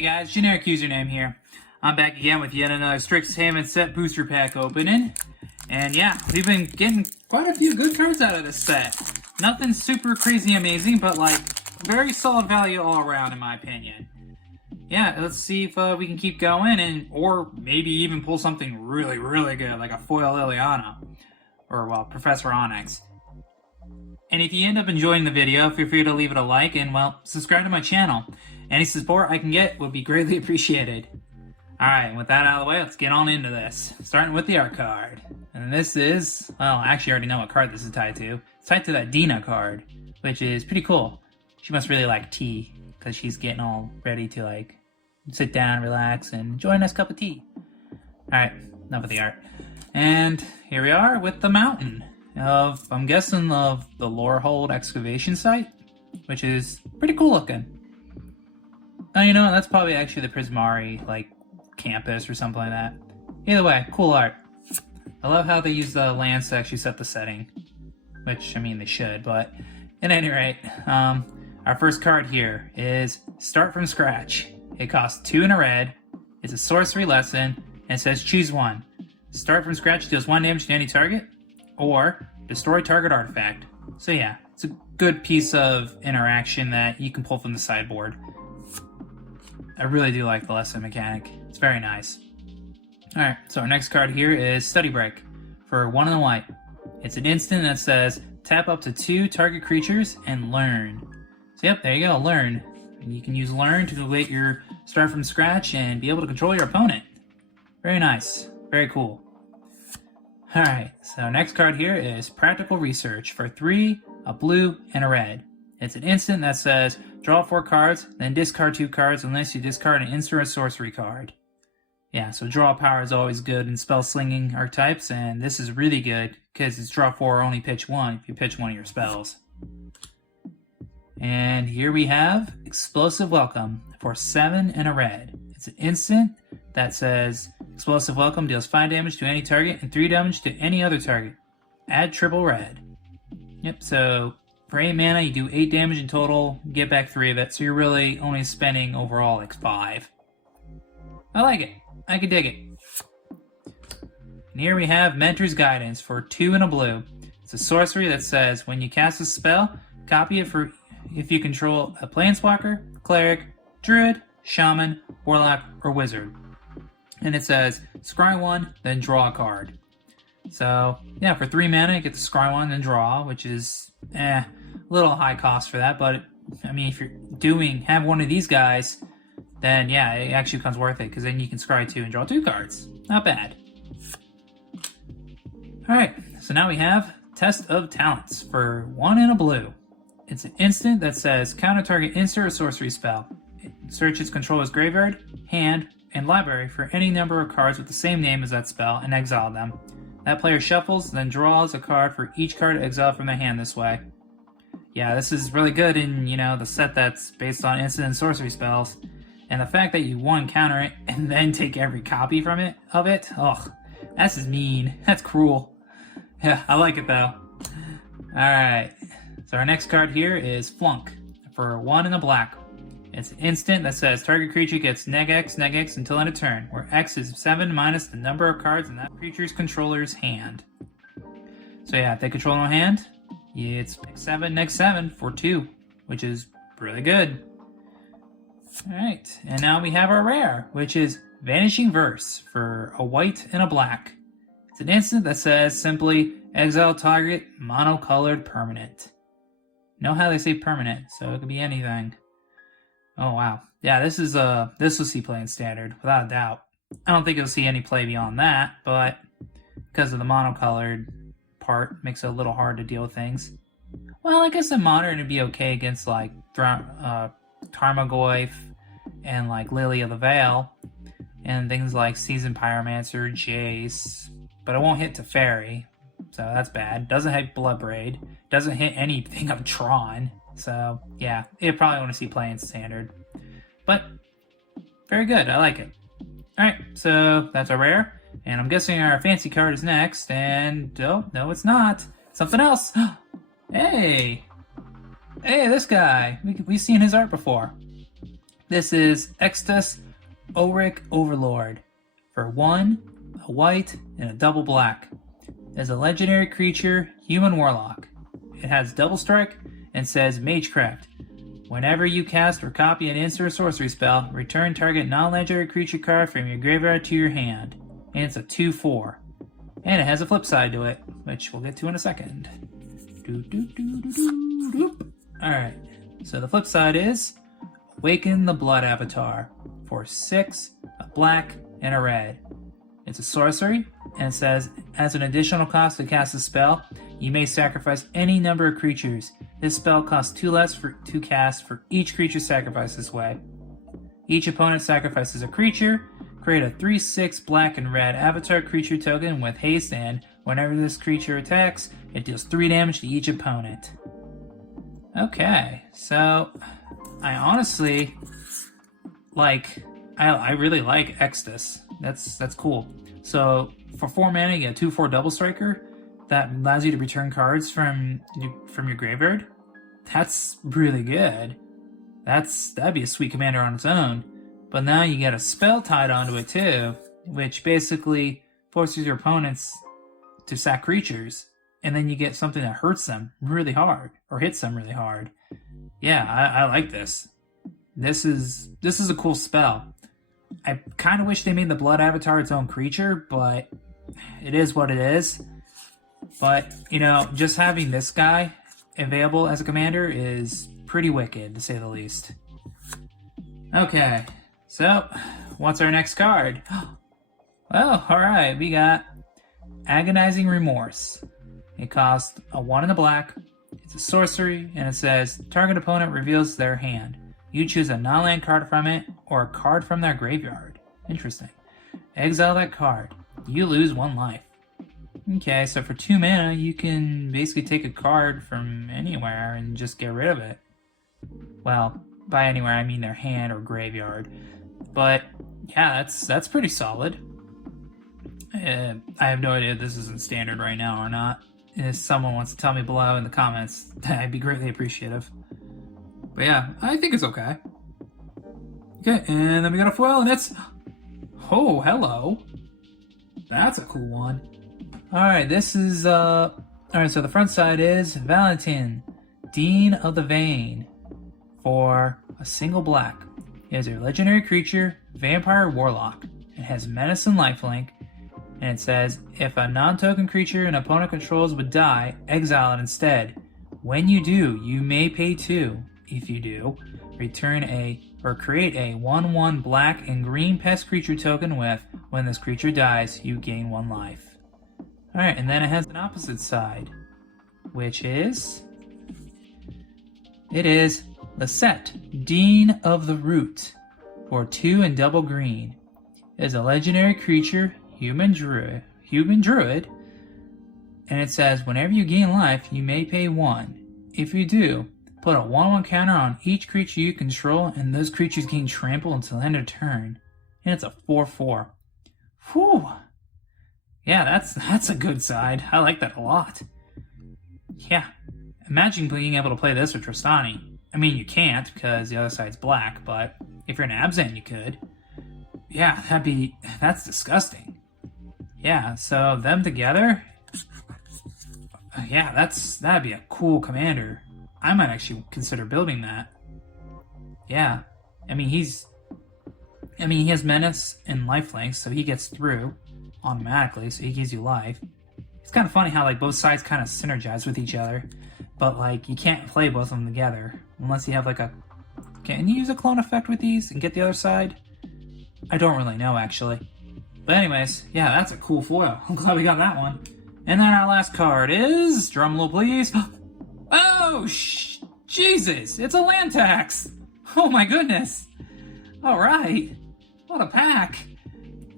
Hey guys, generic username here. I'm back again with yet another Strixhaven set booster pack opening. And yeah, we've been getting quite a few good cards out of this set. Nothing super crazy amazing, but like very solid value all around in my opinion. Yeah, let's see if we can keep going or maybe even pull something really good like a foil Liliana. Or well, Professor Onyx. And if you end up enjoying the video, feel free to leave it a like and well, subscribe to my channel. Any support I can get would be greatly appreciated. Alright, with that out of the way, let's get on into this. Starting with the art card. And this is, well, I actually already know what card this is tied to. It's tied to that Dina card, which is pretty cool. She must really like tea, because she's getting all ready to like sit down, relax, and enjoy a nice cup of tea. Alright, enough of the art. And here we are with the mountain of, I'm guessing, of the Lorehold excavation site, which is pretty cool looking. Oh, you know what? That's probably actually the Prismari, like, campus or something like that. Either way, cool art. I love how they use the lands to actually set the setting. Which, I mean, they should, but at any rate, our first card here is Start from Scratch. It costs 2 and a red, it's a sorcery lesson, and it says choose one. Start from Scratch deals 1 damage to any target, or destroy target artifact. So yeah, it's a good piece of interaction that you can pull from the sideboard. I really do like the lesson mechanic. It's very nice. Alright, so our next card here is Study Break for 1 and a white. It's an instant that says tap up to 2 target creatures and learn. So yep, there you go, learn. And you can use learn to complete your start from scratch and be able to control your opponent. Very nice. Very cool. Alright, so next card here is Practical Research for 3, a blue, and a red. It's an instant that says draw 4 cards, then discard 2 cards unless you discard an instant or sorcery card. Yeah, so draw power is always good in spell slinging archetypes, and this is really good because it's draw 4 or only pitch 1 if you pitch one of your spells. And here we have Explosive Welcome for 7 and a red. It's an instant that says Explosive Welcome deals 5 damage to any target and 3 damage to any other target. Add triple red. Yep, so for 8 mana, you do 8 damage in total, get back 3 of it, so you're really only spending overall like 5. I like it. I can dig it. And here we have Mentor's Guidance for 2 and a blue. It's a sorcery that says when you cast a spell, copy it for if you control a Planeswalker, Cleric, Druid, Shaman, Warlock, or Wizard. And it says scry 1, then draw a card. So yeah, for 3 mana, you get to scry 1, then draw, which is a little high cost for that, but I mean, if you're have one of these guys, then yeah, it actually becomes worth it, because then you can scry 2 and draw 2 cards. Not bad. Alright, so now we have Test of Talents for 1 and a blue. It's an instant that says counter target instant or sorcery spell. Search its controller's graveyard, hand, and library for any number of cards with the same name as that spell and exile them. That player shuffles, then draws a card for each card exiled from their hand this way. Yeah, this is really good in, you know, the set that's based on instant and sorcery spells. And the fact that you counter it and then take every copy from it, ugh, that's just mean. That's cruel. Yeah, I like it though. Alright, so our next card here is Flunk for 1 and a black. It's an instant that says target creature gets neg X until end of turn, where X is 7 minus the number of cards in that creature's controller's hand. So yeah, if they control no hand, it's neg 7 for 2, which is really good. Alright, and now we have our rare, which is Vanishing Verse for a white and a black. It's an instant that says simply exile target monocolored permanent. Know how they say permanent, so it could be anything. Oh wow. Yeah, this will see play in standard, without a doubt. I don't think it'll see any play beyond that, but because of the monocolored part, makes it a little hard to deal with things. Well, I guess in modern it'd be okay against like Tarmogoyf and like Lily of the Veil and things like Seasoned Pyromancer, Jace, but it won't hit Teferi, so that's bad. Doesn't hit Bloodbraid, doesn't hit anything of Tron. So, yeah, it probably want to see play in standard. But, very good, I like it. Alright, so that's our rare. And I'm guessing our fancy card is next. And, oh, no it's not. Something else. Hey! Hey, this guy. We've seen his art before. This is Exlus Orig Overlord for 1, a white, and a double black. As a legendary creature, human warlock. It has double strike and says Magecraft. Whenever you cast or copy an instant or sorcery spell, return target non-legendary creature card from your graveyard to your hand. And it's a 2/4. And it has a flip side to it, which we'll get to in a second. Alright, so the flip side is Awaken the Blood Avatar for 6, a black, and a red. It's a sorcery, and it says, as an additional cost to cast a spell, you may sacrifice any number of creatures. This spell costs 2 less to cast for each creature sacrificed this way. Each opponent sacrifices a creature. Create a 3/6 black and red avatar creature token with haste, and whenever this creature attacks, it deals 3 damage to each opponent. Okay, so I honestly I really like Exlus. That's cool. So for 4 mana, you get a 2/4 double striker that allows you to return cards from your graveyard. That's really good. That'd be a sweet commander on its own. But now you get a spell tied onto it too, which basically forces your opponents to sack creatures, and then you get something that hurts them really hard or hits them really hard. Yeah, I like this. This is a cool spell. I kind of wish they made the Blood Avatar its own creature, but it is what it is. But, just having this guy available as a commander is pretty wicked, to say the least. Okay, so what's our next card? Well, alright, we got Agonizing Remorse. It costs a 1 and a black. It's a sorcery, and it says, target opponent reveals their hand. You choose a non-land card from it, or a card from their graveyard. Interesting. Exile that card. You lose 1 life. Okay, so for 2 mana, you can basically take a card from anywhere and just get rid of it. Well, by anywhere I mean their hand or graveyard. But, yeah, that's pretty solid. I have no idea if this isn't standard right now or not. If someone wants to tell me below in the comments, I'd be greatly appreciative. But yeah, I think it's okay. Okay, and then we got a foil, and it's... Oh, hello. That's a cool one. Alright, this is, Alright, so the front side is Valentin, Dean of the Vein, for a single black. It is a legendary creature, vampire warlock. It has menace and lifelink, and it says, if a non-token creature an opponent controls would die, exile it instead. When you do, you may pay 2. If you do, return or create a 1/1 black and green pest creature token with, when this creature dies, you gain 1 life. Alright, and then it has an opposite side, which is... It is Lisette, Dean of the Root, for 2 and double green. It is a legendary creature, human druid, and it says, whenever you gain life, you may pay 1. If you do, put a 1/1 counter on each creature you control, and those creatures gain trample until end of turn. And it's a 4/4. Whew! Yeah, that's a good side. I like that a lot. Yeah. Imagine being able to play this with Tristani. I mean, you can't, because the other side's black, but if you're an Abzan, you could. Yeah, that's disgusting. Yeah, so them together... Yeah, that'd be a cool commander. I might actually consider building that. Yeah. I mean, he has menace and lifelink, so he gets through automatically, so he gives you life. It's kind of funny how, both sides kind of synergize with each other, but, you can't play both of them together unless you have, a... Can you use a clone effect with these and get the other side? I don't really know, actually. But anyways, yeah, that's a cool foil. I'm glad we got that one. And then our last card is... Drumroll, please. Oh, Jesus! It's a land tax! Oh my goodness! Alright. What a pack!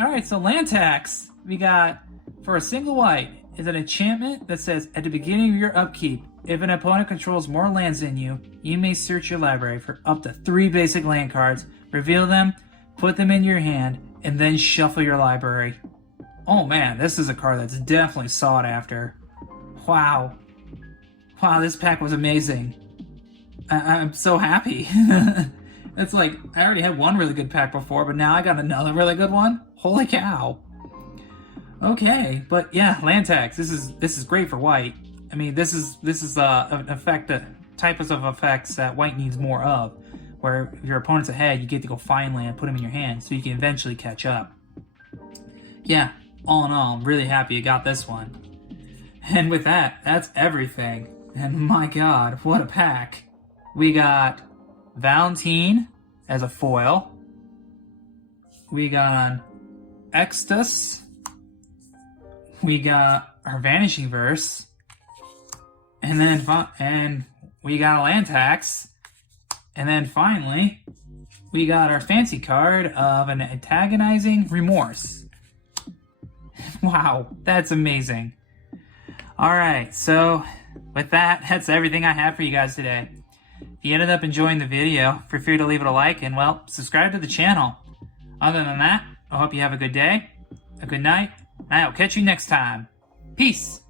Alright, so land tax. We got, for a single white, is an enchantment that says, at the beginning of your upkeep, if an opponent controls more lands than you, you may search your library for up to 3 basic land cards, reveal them, put them in your hand, and then shuffle your library. Oh man, this is a card that's definitely sought after. Wow. Wow, this pack was amazing. I'm so happy. It's like, I already had one really good pack before, but now I got another really good one? Holy cow. Okay, but yeah, land tax. This is great for white. I mean, this is an effect that types of effects that white needs more of, where if your opponent's ahead, you get to go find land, put them in your hand, so you can eventually catch up. Yeah, all in all, I'm really happy I got this one. And with that, that's everything. And my god, what a pack. We got Valentin as a foil. We got Exlus. We got our Vanishing Verse. And then we got a land tax. And then finally, we got our fancy card of an Agonizing Remorse. Wow, that's amazing. Alright, so with that, that's everything I have for you guys today. If you ended up enjoying the video, feel free to leave it a like and, well, subscribe to the channel. Other than that, I hope you have a good day, a good night, and I'll catch you next time. Peace!